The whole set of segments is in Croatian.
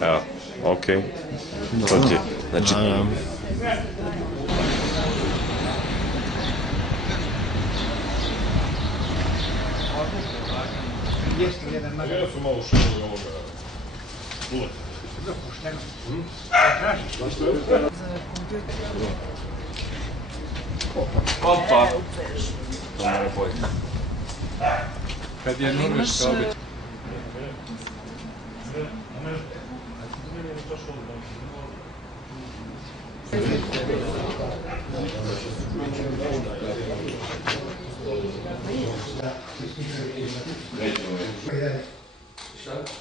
Evo, okej. To ti je. Znači... Ja sam malo šao ovoga buleta. Opa! To mora pojeti. Kad je Norveška obič...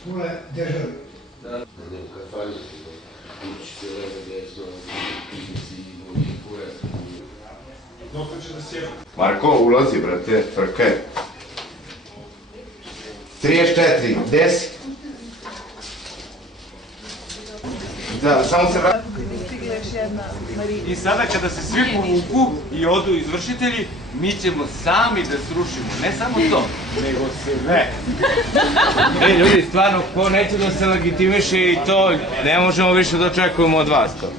Pule dežavi. Marko, ulazi, brate, frkaj. 34, 10. Da, samo se vrati. I sada kada se svi povuku i odu izvršitelji, mi ćemo sami da srušimo. Ne samo to, nego sve. Ljudi, stvarno, ko neće da se legitimiše i to, ne možemo više da očekujemo od vas to.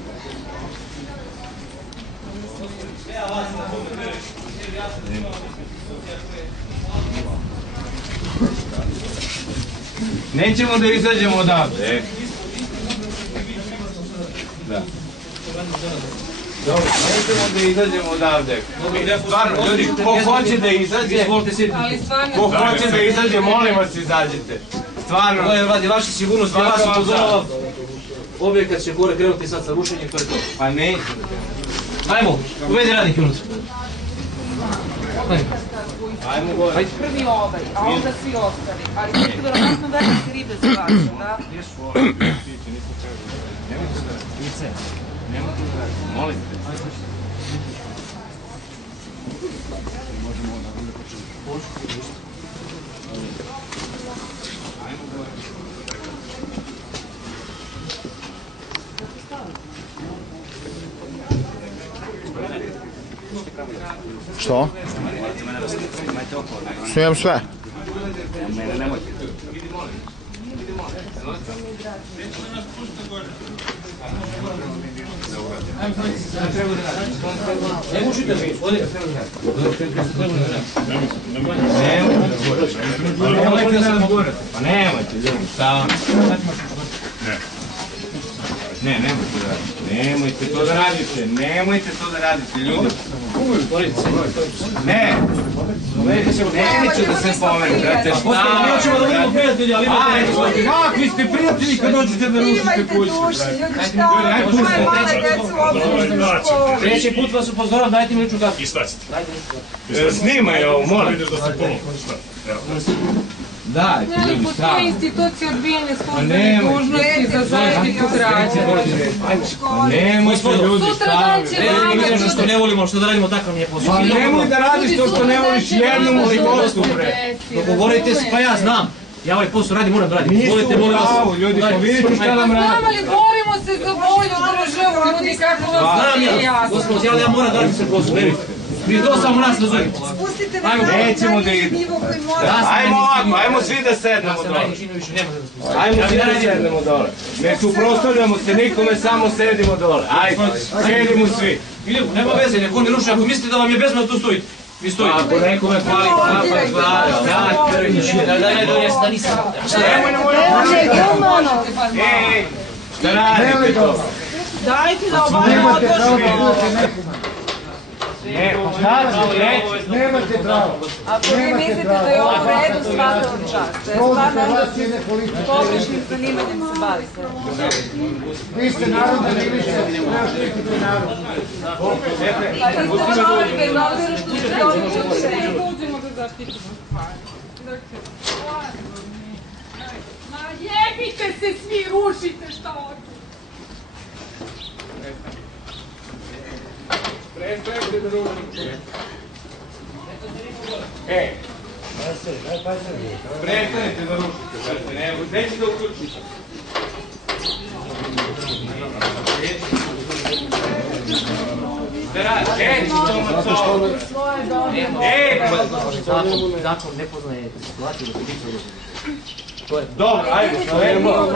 Nećemo da izađemo odavde. Da. Dobro, nećemo da izađemo odavde. Stvarno, ljudi, ko hoće da izađe, molim vas izađite. Stvarno. Ovo je radi vaše sigurnosti, ja sam pozorao. Objekat će gore krenuti sad sa rušenjem, to je to. Pa neću. Ajmo, uvedi radnike unutra. Ajmo gore. Prvi ovaj, a onda svi ostali. Ali to je vjerojatno velike ribe za vas, da? Nemojte da radite. Nemojte da radite. Molim te. Možemo da onda početi. Ajmo gore. Što? Smijem sve. Mene nemojte. Ne mušite mi, ovdje. Nemojte da gore. Pa nemojte, ljudi, šta vam? Ne, nemojte da radite. Nemojte to da radite. Nemojte to da radite, ljudi. Ne. Neću da se pomenu, brate, šta? Mi ćemo da budemo prijatelji, ali imate neko. Kakvi ste prijatelji kad dođete da rušite kuću? Treći put vas upozoram, dajte mi ličnu kartu. I šta ćete? Snimaj ovo, molim. Vidiš da se pomoći, šta? Dajte, ljudi, Po šta? toj instituciji odbijanje službene dužnosti za zaštitu građana. Nemojte, ljudi, šta? Ne, mi nešto što ne volimo, što da radimo takav nije posao. Pa nemoj da radiš to što ne voliš jednom u životu, bre. Dogovorite se, pa ja znam. Ja ovaj posao radim, moram da radim. Nisu u pravu, ljudi, pa vidite šta nam radi. Znam, ali borimo se za bolju državu, ljudi, kako vam Znam nije ja, jasno. gospod, ja moram da radim se posao, verite. Prije to samo nas nazovite. Spustite Ajmo, nećemo da idemo. Ajmo ovako, ajmo svi da sednemo dole. Ajmo svi da sednemo dole. Ne suprotstavljamo se nikome, samo sedimo dole. Ajde, sedimo svi. Idemo, nema veze, neko ne ruši, ako mislite da vam je bezmeno tu stojite. Vi stojite. Ako nekome pali kapak glava, da, krvić. Da nisam. Nemoj na moju kuću. Ej, šta radite to? Dajte da obavimo odložimo. Nemate pravo. Ako vi mislite da je ovo u redu, svaka vam čast. Da je stvarno pogrešnim zanimanjem se bavite. Vi ste narod, da ne više, treba štititi narod. Pa vi ste čovjek, bez obzira što ste ovdje učeni. Uđemo da zaštitimo. Ma jebite se svi, rušite šta ovdje. Prestanite da rušite. Ej, prestanite da rušite, brate, nećete da uključite. Zakon ne poznaje situaciju da se biti uložiti. Dobro, ajde, što je bilo?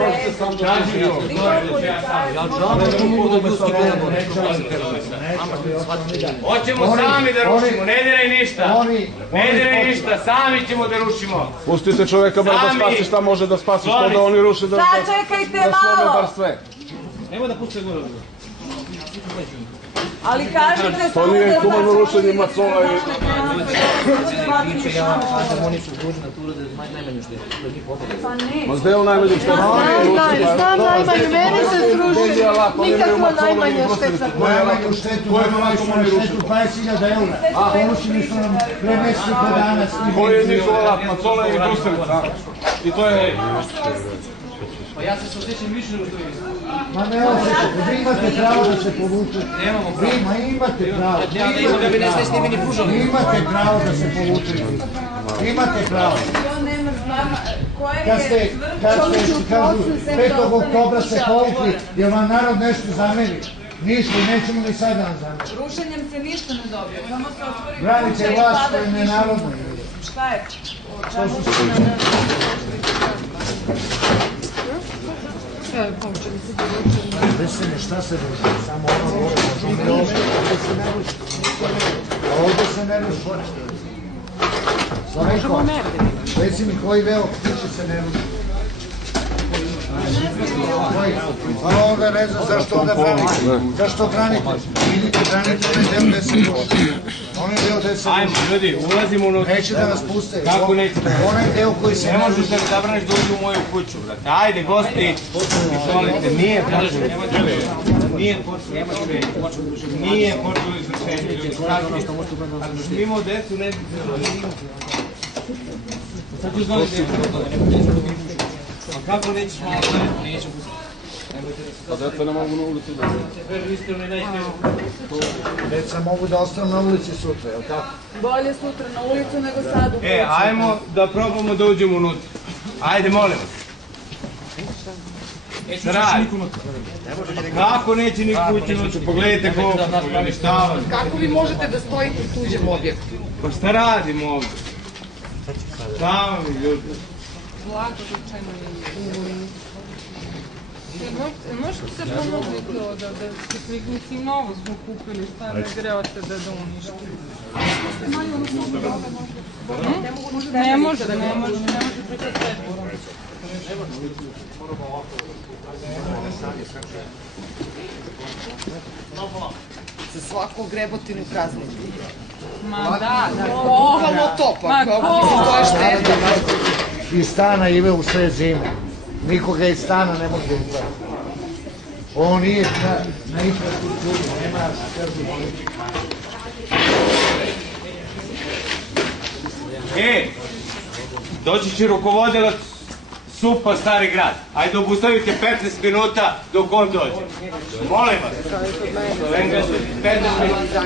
Ja žao da tu mogu da ljudski gledamo. Hoćemo sami da rušimo, ne diraj ništa. Ne diraj ništa, sami ćemo da rušimo. Pustite čoveka bar da spasi šta može da spasi, što da oni ruše da Sačekajte slome bar malo. sve. Nemoj da puste gore. Ali kažete To samo nije da humano rušenje macola i... Ja kažem, oni su dužni na tu urade najmanju štetu. To je njih obaveza. Pa ne. Ma gde on najmanju što? Znam najmanje, meni se sruši. Nikakva najmanja šteta. Najmanju štetu, štetu 20.000 eura. Poručili su nam pre mjesecu po danas. Koji je njihova lap, macola i bruselica? I to je... Pa ja se osjećam više u toj isti. Ma ne osjećate, vi imate pravo da se povučete. Nemamo pravo. Vi imate pravo. Ja da imam da bi nešto ste meni pružali. Imate pravo da se povučete. Imate pravo. Kad ste, kažu, 5. oktobra se povukli, jer vam narod nešto zameri. Ništa i nećemo ni sad da vam zameri. Rušenjem se ništa ne dobije. Samo se otvori... Branite vlast koja je nenarodna. Šta je? To su se... Vesene, šta se ruši? Samo ono gore, možemo mi ovdje. Ovdje se ne ruši. Ovdje se ne ruši. Slavenko, reci mi koji deo kuće se ne ruši? A onda ne znam zašto onda branite. Zašto branite? Vidite, branite onaj deo gde se ruši. Onaj deo gde se Ajmo, ruši. ljudi, ulazimo unutra. Neće da nas puste. Kako neće? Onaj deo koji se Ne ne možeš ruši. da mi zabraniš da uđu u moju kuću, brate. Ajde, gosti, izvolite, nije počelo. Nije počelo. Nije počelo izvršenje, ljudi. Ako smo imao decu, ne bi trebalo. Sad ću zvoniti decu. Pa kako nećeš malo da neću pustiti? Pa deca ne mogu na ulicu da... Deca mogu da ostanu na ulici sutra, je li tako? Bolje sutra na ulicu nego sad u kuću. Ajmo da probamo da uđemo unutra. Ajde, molim vas. Šta radi? Kako neće niko ući unutra? Pogledajte koliko uništavamo. Kako vi možete da stojite u tuđem objektu? Pa šta radimo ovdje? Šta vam je ljudi? Blago rečeno je. Možete se pomoći to da mislim novo smo kupili, šta ne grevate da uništi? Ne može pričati sve. Za svaku grebotinu kazniti. Ma da, pohvalno to pa, to je šteta. Iz stana ive u sve zime. Nikoga iz stana ne može da izgleda. Ovo nije na infrastrukturi, nema skrbi. Doći će rukovodilac SUP-a Stari grad. Ajde obustavite 15 minuta dok on dođe. Molim vas. 15 minuta.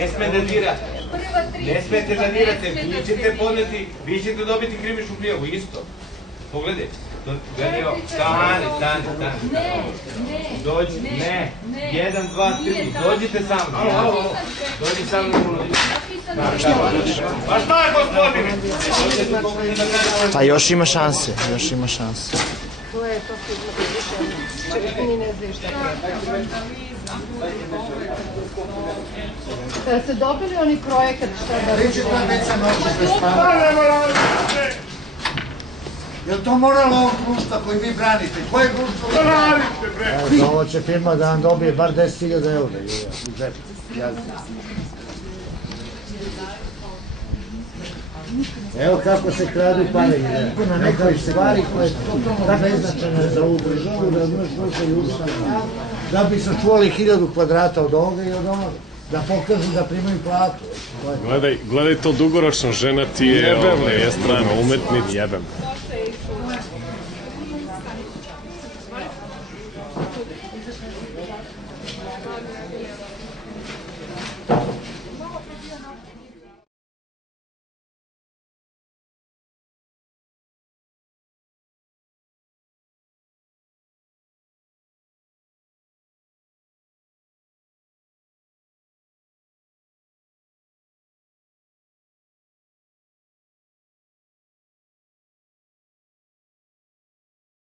Ne sme da dirate. Ne smete da dirate. Vi ćete podneti, vi ćete dobiti krivičnu prijavu. Isto. Pogledajte. Stani. Dođi, ne. 1, 2, 3. Dođite sa mnom. Dođi sa mnom. Pa šta je, gospodine? Pa još ima šanse, još ima šanse. To je to što ni ne znaš šta treba. Ste dobili oni projekat šta da... Gdje će ta deca noći bez spavanja? Je li to moral ovog društva koji vi branite? Koje društvo vi branite? Ovo će firma da vam dobije bar 10.000 eura u džep. Evo kako se kradu pare. Na nekoj stvari koje su tako beznačajne za ovu državu, da odmah slušaju ustavu, da bi sačuvali 1000 kvadrata od ovoga i od onoga. Da pokažu da primaju platu. Gledaj to dugoročno, žena ti je strana umetnica. Jebem.